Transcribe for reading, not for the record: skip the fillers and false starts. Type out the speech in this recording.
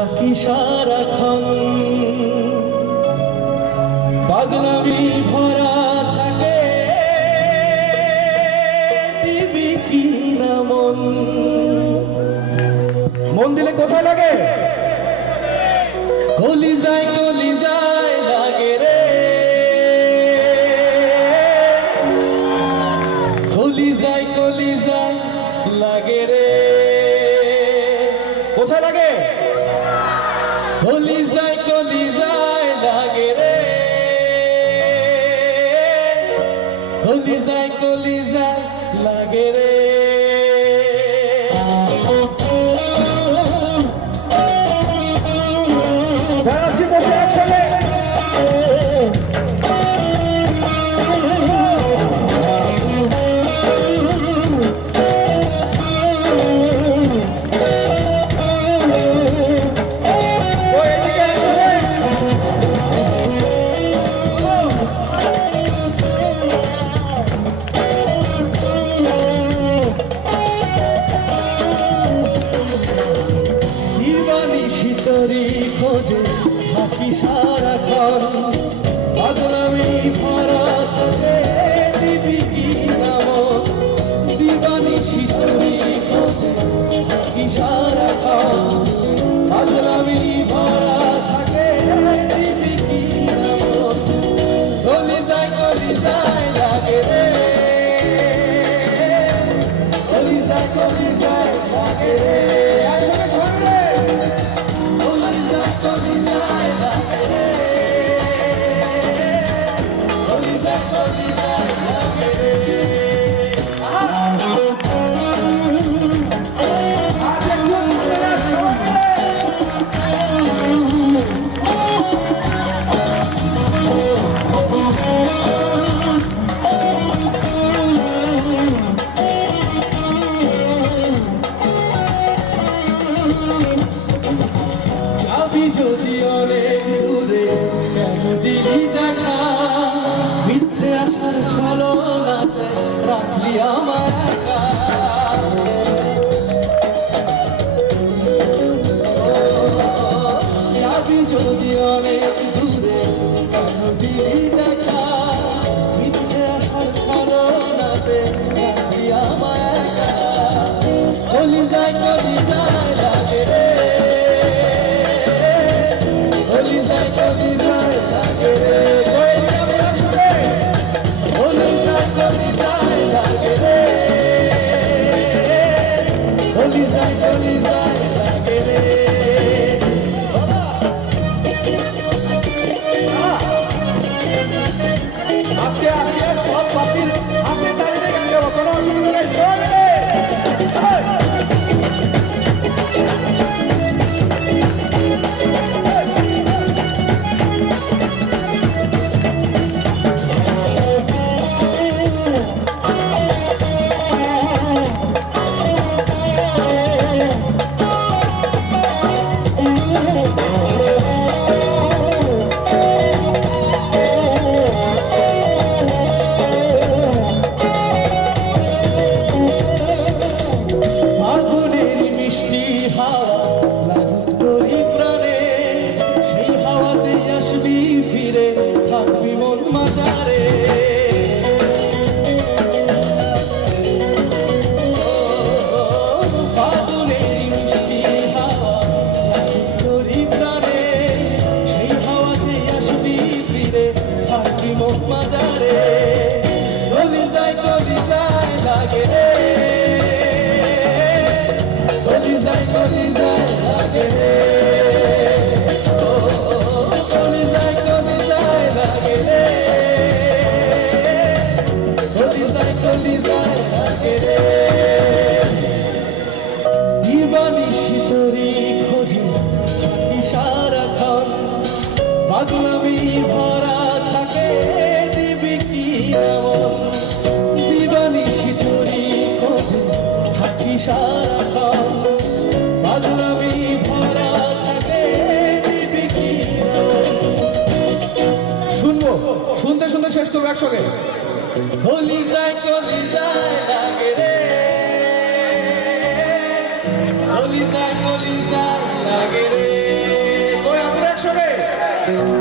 থাকি সারাক্ষণ পাগলামি ভরা থাকে দিবি কি না মন দিলে কোথায় লাগে কলিজায় কলিজায় লাগে রে কলিজায় কলিজায় লাগে রে কোথায় লাগে কলিজায় কলিজায় লাগে রে কলিজায় কলিজায় লাগে রে দাঁড়াচ্ছি বসে একসঙ্গে তোরি খোঁজে থাকি সারাক্ষণ পাগলামি ভরা থাকে দিবি কি নাম দিবানিশি তোরি খোঁজে থাকি সারাক্ষণ পাগলামি ভরা থাকে দিবি কি নাম কলিজায় কলিজায় লাগে রে কলিজায় কলিজায় লাগে রে যদি অনেক দূরে কেন দিলি দেখা মিথ্যে আসার ছলনাতে রাখলি আমার একা যদি অনেক দূরে কেন দিলি দেখা মিথ্যে আসার ছলনাতে রাখলি আমার একা কলিজায় কলিজায় লাগে রে কলিজায় কলিজায় লাগে রে কলিজায় কলিজায় লাগে রে কলিজায় কলিজায় লাগে রে আজকে আসিয়া সব পাখির হাতে তালিতে গান গাবো কোনো অসুবিধা নেই চলবে থাকবি মন মাজারে ফাগুনের মিষ্টি হাওয়া তোরি প্রাণে সেই হাওয়াতে আসবি ফিরে থাকবি মন মাজারে কলিজায় কলিজায় লাগে রে কলিজায় কলিজায় লাগে রে দিবানিশি তোরি খোঁজে থাকি সারাক্ষণ পাগলামি ভরা থাকে দিবি কি নাম দিবানিশি তোরি খোঁজে থাকি সারাক্ষণ পাগলামি ভরা থাকে দিবি কি নাম শুনবো শুনতে শুনতে শেষ করবো একসঙ্গে কলিজায় কলিজায় লাগে রে কলিজায় কলিজায় লাগে রে যায়